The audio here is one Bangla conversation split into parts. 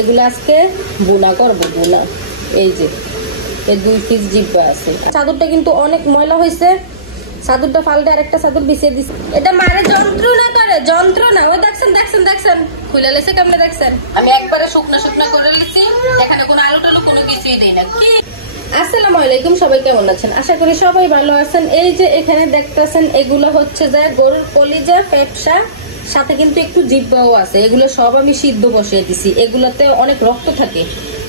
এগুলো আজকে বুনা করবো, বুনা। এই যে এই 2 পিস জিব্বা আছে। চাদরটা কিন্তু অনেক ময়লা হয়েছে, চাদরটা ফালতে আরেকটা চাদর বিছিয়ে দিচ্ছে। এটা মারে যন্ত্রণা করে, যন্ত্রণা। ও দেখছেন দেখছেন দেখছেন খুলে লেছে কেমনে দেখছেন। আমি একবারে শুকনো শুকনো করে লিছি, এখানে কোনো আলু টালু কোনো কিছুই দেই না। কি আসসালামু আলাইকুম, সবাই কেমন আছেন? আশা করি সবাই ভালো আছেন। এই যে এখানে দেখতেছেন এগুলো হচ্ছে যে গরুর কলিজা, ফেপসা, সাথে কিন্তু একটু জিব্বাও আছে। এগুলো সব আমি সিদ্ধ বসিয়ে দিছি। এগুলোতে অনেক রক্ত থাকে,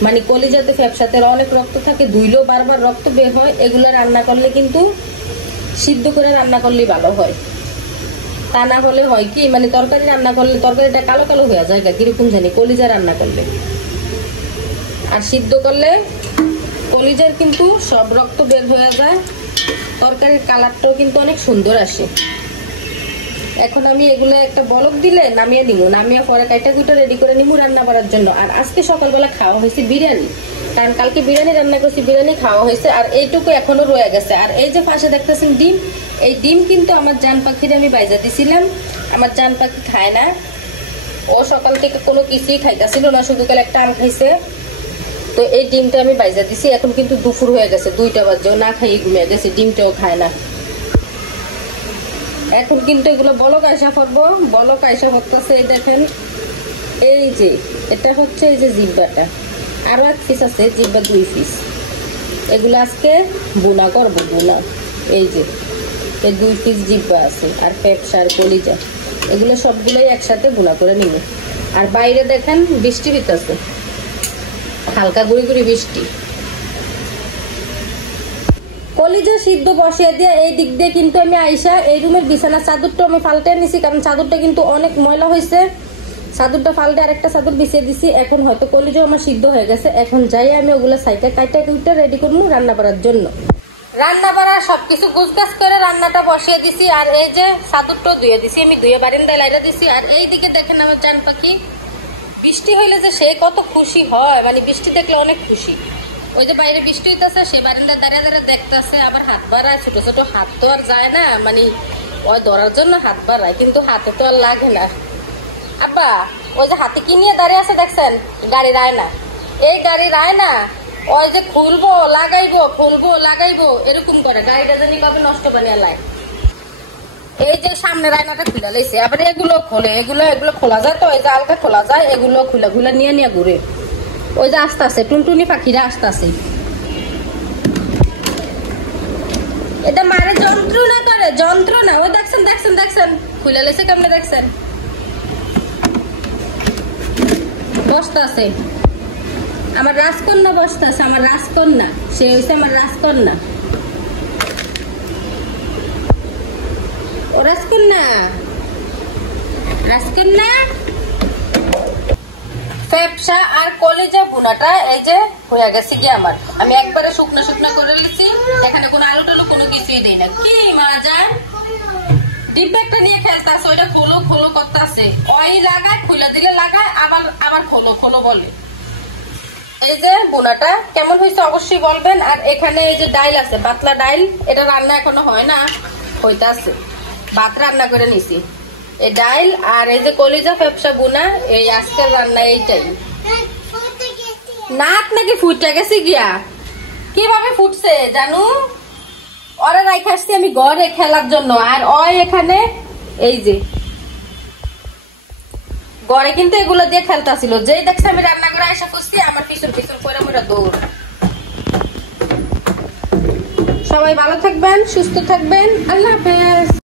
মানে কলিজাতে ফেপসাতে অনেক রক্ত থাকে, ধুইলেও বারবার রক্ত বের হয়। এগুলো রান্না করলে কিন্তু সিদ্ধ করে রান্না করলে ভালো হয়, তা না হলে হয় কি, মানে তরকারি রান্না করলে তরকারিটা কালো কালো হয়ে যায়, কিরকম জানি। কলিজা রান্না করলে আর সিদ্ধ করলে কলিজার কিন্তু সব রক্ত বের হয়ে যায়, তরকারির কালারটাও কিন্তু অনেক সুন্দর আসে। এখন আমি এগুলো একটা বলক দিলে নামিয়ে নিব, নামিয়ে পরে কাইটা কুইটা রেডি করে নিব রান্না করার জন্য। আর আজকে সকালবেলা খাওয়া হয়েছে বিরিয়ানি, কারণ কালকে বিরিয়ানি রান্না করছি, বিরিয়ানি খাওয়া হয়েছে। আর এইটুকু এখনো রয়ে গেছে। আর এই যে পাশে দেখতেছেন ডিম, এই ডিম কিন্তু আমার জান পাখিরে আমি বাইজা দিছিলাম। আমার জান পাখি খায় না, ও সকাল থেকে কোনো কিছুই খাইতেছিল না, শুধু কাল একটা আম খাইছে। তো এই ডিমটা আমি বাইজা দিছি। এখন কিন্তু দুপুর হয়ে গেছে, 2টা বাজে, না খাইয়ে ঘুমিয়ে গেছে, ডিমটাও খায় না। এখন কিন্তু এগুলো বলক আয়সা করবো, বলক আয়সা করতেছে। এই দেখেন, এই যে এটা হচ্ছে এই যে জিব্বাটা, আরো 1 পিস আছে, জিব্বা 2 পিস। এগুলো আজকে বুনা করবো, বুনা। এই যে এই 2 পিস জিব্বা আছে, আর ফেপসা আর কলিজা, এগুলো সবগুলোই একসাথে বুনা করে নিব। আর বাইরে দেখেন বৃষ্টি হইতেছে, হালকা গুড়ি গুড়ি বৃষ্টি। কলিজা সিদ্ধ বসিয়ে দিয়ে এই দিক দিয়ে কিন্তু আমি আইসা এই রুমের বিছানার চাদরটা আমি পাল্টে নিছি, কারণ চাদরটা কিন্তু অনেক ময়লা হয়েছে। চাদরটা পাল্টে আরেকটা চাদর বিছিয়ে দিছি। এখন হয়তো কলিজা আমার সিদ্ধ হয়ে গেছে। এখন যাই আমি ওগুলো সাইডে কাইটা কুইটা রেডি করবো রান্না করার জন্য। রান্না বাড়া সবকিছু গুছগাছ করে রান্নাটা বসিয়ে দিছি। আর এই যে চাদরটাও ধুয়ে দিছি, আমি ধুয়ে বারিন্দায় লাইরা দিছি। আর এই দিকে দেখেন আমার জান পাখি, বৃষ্টি হইলে যে সে কত খুশি হয়, মানে বৃষ্টি দেখলে অনেক খুশি। ওই যে বাইরে বৃষ্টি হইতেছে, সে বারান্দায় দাঁড়িয়ে দাঁড়িয়ে দেখতেছে, আবার হাত বাড়ায়। ছোট ছোট হাত তো আর যায় না, মানে ওই ধরার জন্য হাত বাড়ায়, কিন্তু হাতে তো আর লাগে না। আব্বা ওই যে হাতে কি নিয়ে দাঁড়িয়ে আছে দেখছেন, গাড়ির আয়না। এই গাড়ির আয়না ওই যে খুলবো লাগাইবো, খুলবো লাগাইবো, এরকম করে গাড়িটা জানি কবে নষ্ট বানিয়ে লাই। এই যে সামনের আয়নাটা খুলে লাইছে, আবার এগুলো খোলে, এগুলো খোলা যায় তো, এই যে আলগা খোলা যায়, এগুলো খুলে খুলে নিয়ে নিয়ে ঘুরে। ওই যে আস্তে আস্তে টুনটুনি পাখিরা আস্তে আস্তে, এটা মারে যন্ত্রণা করে, যন্ত্রণা। ও দেখছেন দেখছেন দেখছেন খুলে লেছে কেমনে দেখছেন। বসতে আছে আমার রাজকন্যা, বসতে আছে আমার রাজকন্যা, সে হয়েছে আমার রাজকন্যা। ও রাজকন্যা, রাজকন্যা। ফেপসা আর কলিজা বুনাটা এই যে হয়ে গেছে কি আমার। আমি একবারে শুকনো শুকনো করে লিছি, এখানে কোনো আলু টালু কোনো কিছুই দেই না। কি মজা, ডিব্বাটা নিয়ে খেলতেছে, ওইটা খোলো খোলো করতেছে। ওই লাগায়, খুলে দিলে লাগায়, আবার আবার খোলো খোলো বলে। এই যে বুনাটা কেমন হয়েছে অবশ্যই বলবেন। আর এখানে এই যে ডাইল আছে, পাতলা ডাইল, এটা রান্না এখনো হয় না, হইতাছে। ভাত রান্না করে নিছি, এই ডাইল আর এই যে কলিজা ফেপসা বুনা, এই আজকের রান্না এইটাই। নাক নাকি ফুটে গেছে গিয়া, কিভাবে ফুটছে জানু। ওরা রাইখা আসছি আমি ঘরে খেলার জন্য, আর ওই এখানে এই যে ঘরে কিন্তু এগুলো দিয়ে খেলতেছিল। যেই দেখছে আমি রান্না করে আসা করছি, আমার পিছন পিছন করে মোরা দৌড়। সবাই ভালো থাকবেন, সুস্থ থাকবেন, আল্লাহ হাফেজ।